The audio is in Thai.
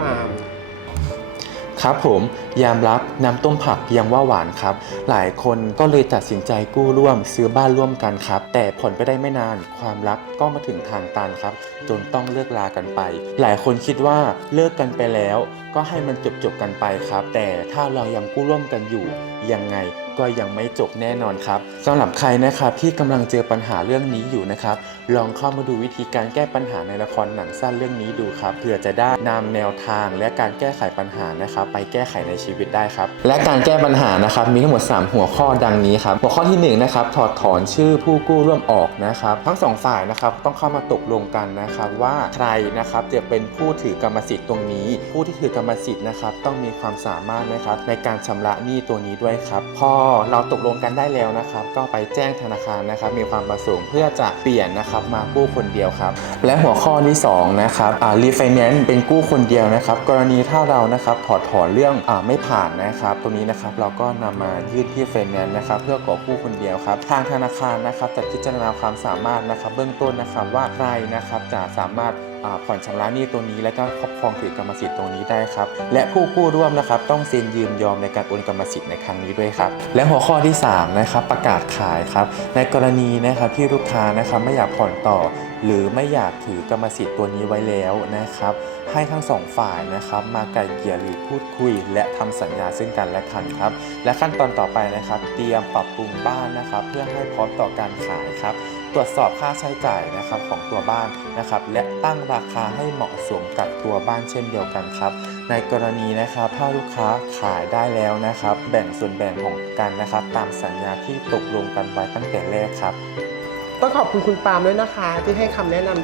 ปาล์มครับผมยามรับน้ำต้มผักยังว่าหวานครับ หลายคนก็เลยตัดสินใจกู้ร่วมซื้อบ้านร่วมกันครับ แต่ผ่อนไปได้ไม่นานความรักก็มาถึงทางตันครับ จนต้องเลิกลากันไป หลายคนคิดว่าเลิกกันไปแล้ว ก็ให้มันจบจบกันไปครับ แต่ถ้าเรายังกู้ร่วมกันอยู่ยังไง ก็ยังไม่จบแน่นอนครับสำหรับใครนะครับที่กำลังเจอปัญหาเรื่องนี้อยู่นะครับลองเข้ามาดูวิธีการแก้ปัญหาในละครหนังสั้นเรื่องนี้ดูครับเพื่อจะได้นำแนวทางและการแก้ไขปัญหานะครับ ไปแก้ไขในชีวิตได้ครับ และการแก้ปัญหานะครับ มีทั้งหมด 3 หัวข้อดังนี้ครับ หัวข้อที่1นะครับถอดถอนชื่อผู้กู้ร่วมออกนะครับ ทั้งสองฝ่ายนะครับต้องเข้ามาตกลงกันนะครับ ว่าใครนะครับจะเป็นผู้ถือกรรมสิทธิ์ตรงนี้ ผู้ที่ถือกรรมสิทธิ์นะครับ ต้องมีความสามารถนะครับในการชำระหนี้ตัวนี้ด้วยครับพอเราตกลงกันได้แล้วนะครับ ก็ไปแจ้งธนาคารนะครับ มีความประสงค์เพื่อจะเปลี่ยนนะครับมากู้คนเดียวครับและหัวข้อที่สองนะครับอ่ารีไฟแนนซ์เป็นกู้คนเดียวนะครับ กรณีถ้าเรานะครับถอดถอนเรื่องอาไม่ผ่านนะครับ ตรงนี้นะครับเราก็นำมายื่นที่ไฟแนนซ์นะครับ เพื่อขอกู้คนเดียวครับ ทางธนาคารนะครับจะพิจารณาความสามารถนะครับ เบื้องต้นนะครับว่าใครนะครับจะสามารถ ผ่อนชำระหนี้ตัวนี้และก็ครอบครองถือกรรมสิทธิ์ตรงนี้ได้ครับ และผู้กู้ร่วมนะครับ ต้องเซ็นยืนยอมในการโอนกรรมสิทธิ์ในครั้งนี้ด้วยครับ และหัวข้อที่3นะครับประกาศขายครับ ในกรณีนะครับที่ลูกค้านะครับไม่อยากผ่อนต่อ หรือไม่อยากถือกรรมสิทธิ์ตัวนี้ไว้แล้วนะครับ ให้ทั้งสองฝ่ายนะครับมาไกลเกลี่ยหรือพูดคุย และทำสัญญาซึ่งกันและกันครับ และขั้นตอนต่อไปนะครับ เตรียมปรับปรุงบ้านนะครับ เพื่อให้พร้อมต่อการขายครับ ตรวจสอบค่าใช้จ่ายนะครับของตัวบ้านนะครับ และตั้งราคาให้เหมาะสมกับตัวบ้านเช่นเดียวกันครับ ในกรณีนะครับถ้าลูกค้าขายได้แล้วนะครับ แบ่งส่วนแบ่งของกันนะครับ ตามสัญญาที่ตกลงกันไว้ตั้งแต่แรกครับ ต้องขอบคุณคุณปาล์มด้วยนะคะ ที่ให้คำแนะนำ